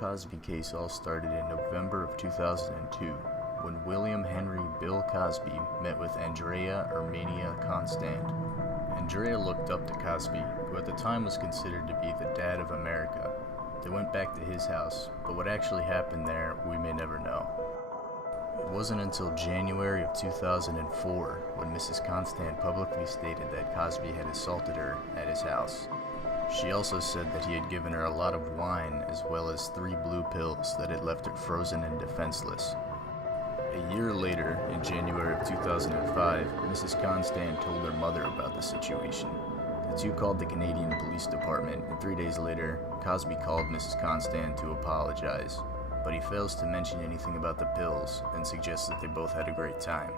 Cosby case all started in November of 2002, when William Henry Bill Cosby met with Andrea Ermania Constant. Andrea looked up to Cosby, who at the time was considered to be the dad of America. They went back to his house, but what actually happened there, we may never know. It wasn't until January of 2004 when Mrs. Constant publicly stated that Cosby had assaulted her at his house. She also said that he had given her a lot of wine as well as 3 blue pills that had left her frozen and defenseless. A year later, in January of 2005, Mrs. Constant told her mother about the situation. The two called the Canadian Police Department, and 3 days later, Cosby called Mrs. Constant to apologize, but he fails to mention anything about the pills and suggests that they both had a great time.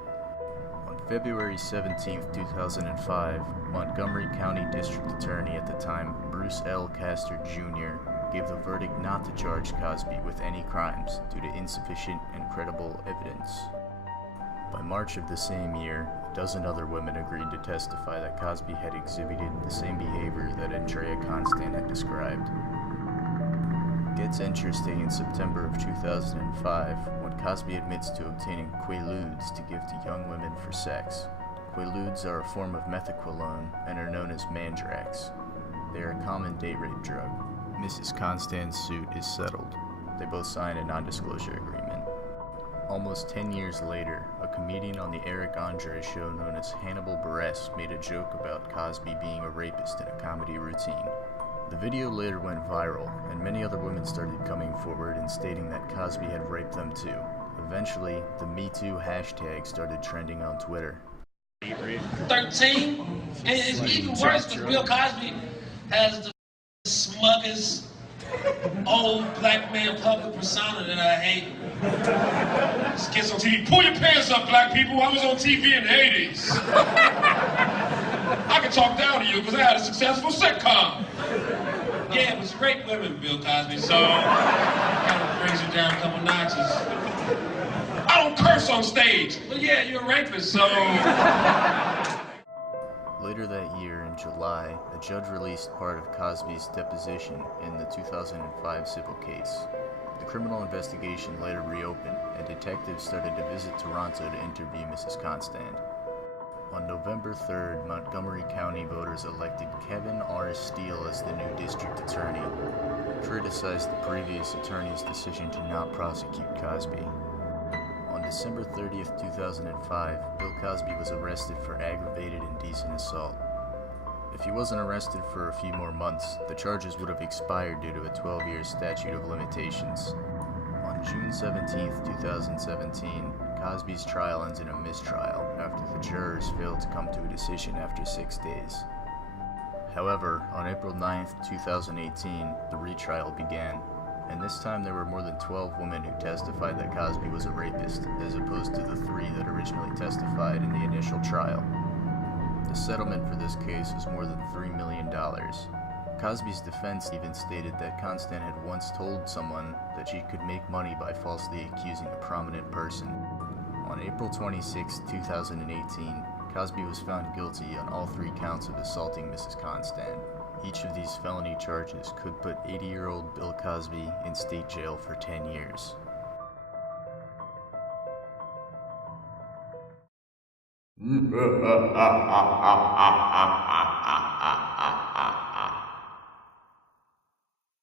On February 17, 2005, Montgomery County District Attorney at the time, Bruce L. Castor Jr., gave the verdict not to charge Cosby with any crimes due to insufficient and credible evidence. By March of the same year, a dozen other women agreed to testify that Cosby had exhibited the same behavior that Andrea Constant had described. It gets interesting in September of 2005 when Cosby admits to obtaining quaaludes to give to young women for sex. Quaaludes are a form of methaqualone and are known as mandrax. They are a common date rape drug. Mrs. Constant's suit is settled. They both sign a non-disclosure agreement. Almost 10 years later, a comedian on the Eric Andre show known as Hannibal Buress made a joke about Cosby being a rapist in a comedy routine. The video later went viral, and many other women started coming forward and stating that Cosby had raped them too. Eventually, the #MeToo hashtag started trending on Twitter. 13, and it's even worse because Bill Cosby has the smuggest old black man public persona that I hate. This kid's on TV. Pull your pants up, black people. I was on TV in the 80s. I can talk down to you because I had a successful sitcom. Yeah, it was great women, Bill Cosby, so kind of brings it down a couple notches. I don't curse on stage. Well, yeah, you're a rapist, so... Later that year, in July, a judge released part of Cosby's deposition in the 2005 civil case. The criminal investigation later reopened, and detectives started to visit Toronto to interview Mrs. Constant. On November 3rd, Montgomery County voters elected Kevin R. Steele as the new district attorney, criticized the previous attorney's decision to not prosecute Cosby. On December 30th, 2005, Bill Cosby was arrested for aggravated indecent assault. If he wasn't arrested for a few more months, the charges would have expired due to a 12-year statute of limitations. On June 17th, 2017, Cosby's trial ends in a mistrial after the jurors failed to come to a decision after 6 days. However, on April 9th, 2018, the retrial began, and this time there were more than 12 women who testified that Cosby was a rapist, as opposed to the 3 that originally testified in the initial trial. The settlement for this case was more than $3 million. Cosby's defense even stated that Constant had once told someone that she could make money by falsely accusing a prominent person. On April 26, 2018, Cosby was found guilty on all 3 counts of assaulting Mrs. Constant. Each of these felony charges could put 80-year-old Bill Cosby in state jail for 10 years.